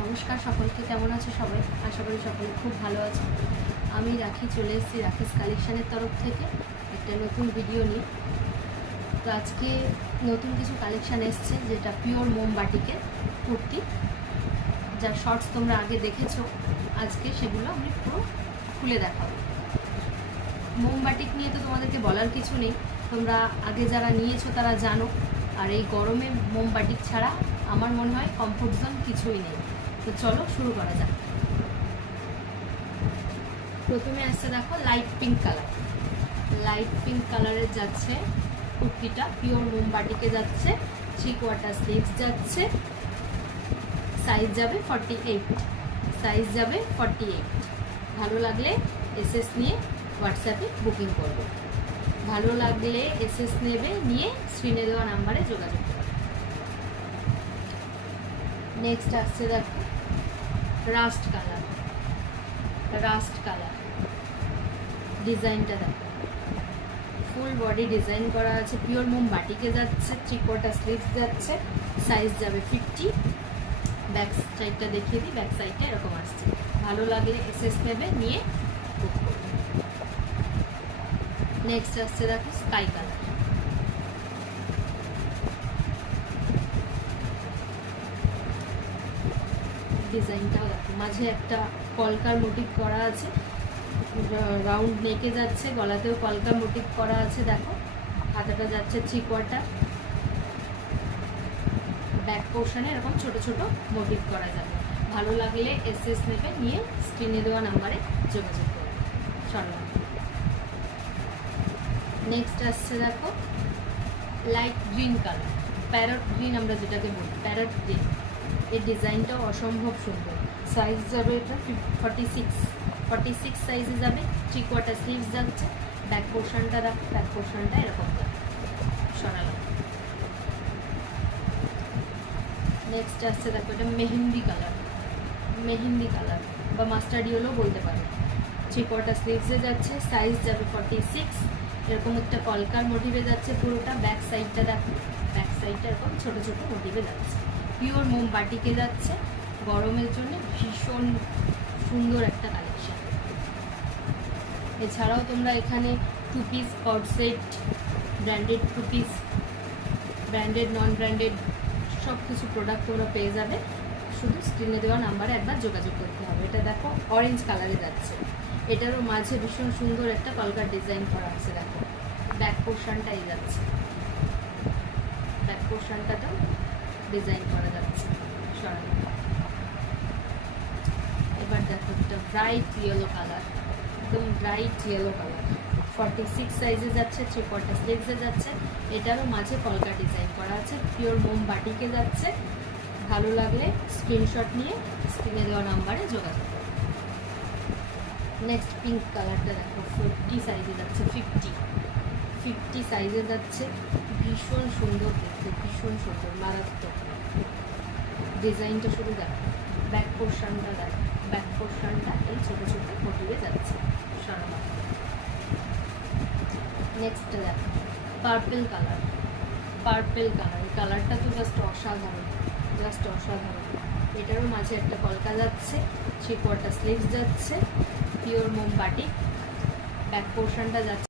নমস্কার সকলকে, কেমন আছে সবাই? আশা করি সকলে খুব ভালো আছে। আমি রাখি চলে এসেছি রাখিস কালেকশানের তরফ থেকে একটা নতুন ভিডিও নিয়ে। তো আজকে নতুন কিছু কালেকশান এসছে, যেটা পিওর মোমবাটিকের কুর্তি, যার শর্টস তোমরা আগে দেখেছো। আজকে সেগুলো আমি পুরো খুলে দেখাবো। মোমবাটিক নিয়ে তো তোমাদেরকে বলার কিছু নেই, তোমরা আগে যারা নিয়েছো তারা জানো। আর এই গরমে মোমবাটিক ছাড়া আমার মনে হয় কমফোর্ট জোন কিছুই নেই। তো চলো শুরু করা যাক। প্রথমে আসছে দেখো light pink colour. Light pink কালারের যাচ্ছে কুর্তিটা, পিওর মোমবাটিকে যাচ্ছে, 3/4 স্লিভস যাচ্ছে, সাইজ যাবে 48, সাইজ যাবে 48। ভালো লাগলে এসএস নিয়ে হোয়াটসঅ্যাপে বুকিং করবে। ভালো লাগলে এসএস নেবে, নিয়ে স্ক্রিনে দেওয়া নাম্বারে যোগাযোগ করবে। নেক্সট আসছে দেখো রাস্ট কালার। রাস্ট কালার ডিজাইনটা দেখো, ফুল বডি ডিজাইন করা আছে, পিওর মোমবাটিকে যাচ্ছে, 3/4 স্লিভস যাচ্ছে, সাইজ যাবে 50। ব্যাক সাইডটা দেখিয়ে দিই, ব্যাক সাইডটা এরকম আসছে। ভালো লাগলে এসএস নেবে, নিয়ে বুক করবে। নেক্সট আসছে দেখো স্কাই কালার। ডিজাইনটাও দেখো, মাঝে একটা কলকার মোটিভ করা আছে, রাউন্ড নেকে যাচ্ছে, গলাতেও কলকার মোটিভ করা আছে। দেখো হাতাটা যাচ্ছে 3/4, ব্যাক পোর্শনে এরকম ছোট ছোট মোটিভ করা যাবে। ভালো লাগলে এসএস নেবে, নিয়ে স্ক্রিনে দেওয়া নাম্বারে যোগাযোগ করবে। সরলাম। নেক্সট আসছে দেখো light green colour, parrot green আমরা যেটাকে বলি, প্যারট গ্রিন। এর ডিজাইনটাও অসম্ভব সুন্দর। সাইজ যাবে এটা 46 সাইজে যাবে, 3/4 স্লিভস যাচ্ছে, ব্যাক পোর্শনটা দেখো, ব্যাক পোর্শনটা এরকম যাবে। সরালাম। নেক্সট আসছে দেখো এটা মেহেন্দি কালার। মেহেন্দি কালার বা মাস্টার্ড ইয়েলো বলতে পারো, 3/4 স্লিভসে যাচ্ছে, সাইজ যাবে 46। এরকম একটা কলকার মোটিভে যাচ্ছে পুরোটা। ব্যাক সাইডটা দেখো, ব্যাক সাইডটা এরকম ছোট ছোট মোটিভে যাচ্ছে, পিওর মোমবাটিকে যাচ্ছে। গরমের জন্য ভীষণ সুন্দর একটা কালেকশন। এছাড়াও তোমরা এখানে 2 piece cord set, branded 2 piece, branded non branded সব কিছু প্রোডাক্ট তোমরা পেয়ে যাবে। শুধু স্ক্রিনে দেওয়া নাম্বারে একবার যোগাযোগ করতে হবে। এটা দেখো অরেঞ্জ কালারে যাচ্ছে, এটারও মাঝে ভীষণ সুন্দর একটা কলকার ডিজাইন করা আছে। দেখো ব্যাক পোর্শনটাই যাচ্ছে, ব্যাক পোর্শনটাতেও ডিজাইন করা যাচ্ছে। সরানো। এবার দেখো একটা ব্রাইট ইয়েলো কালার, একদম ব্রাইট ইয়েলো কালার, 46 সাইজে যাচ্ছে, 3/4 স্লিভসে যাচ্ছে, এটারও মাঝে কলকা ডিজাইন করা আছে, পিওর মোমবাটিকে যাচ্ছে। ভালো লাগলে স্ক্রিনশট নিয়ে স্ক্রিনে দেওয়া নাম্বারে যোগাযোগ করুন। নেক্সট পিঙ্ক কালারটা দেখো, 40 সাইজে যাচ্ছে, 50 সাইজে যাচ্ছে, ভীষণ সুন্দর দেখতে, ভীষণ সুন্দর, মারাত্মক। ডিজাইনটা শুধু দেখো, ব্যাক পোর্শনটা দেখো, ব্যাক পোর্শনটা এই ছোটো ছোটো মোটিভে যাচ্ছে। সরানো। নেক্সট দেখো পার্পেল কালার। পার্পেল কালার, এই কালারটা তো জাস্ট অসাধারণ, জাস্ট অসাধারণ। এটারও মাঝে একটা কলকা যাচ্ছে, 3/4 স্লিভস যাচ্ছে, পিওর মোমবাটিক, ব্যাক পোর্শনটা যাচ্ছে।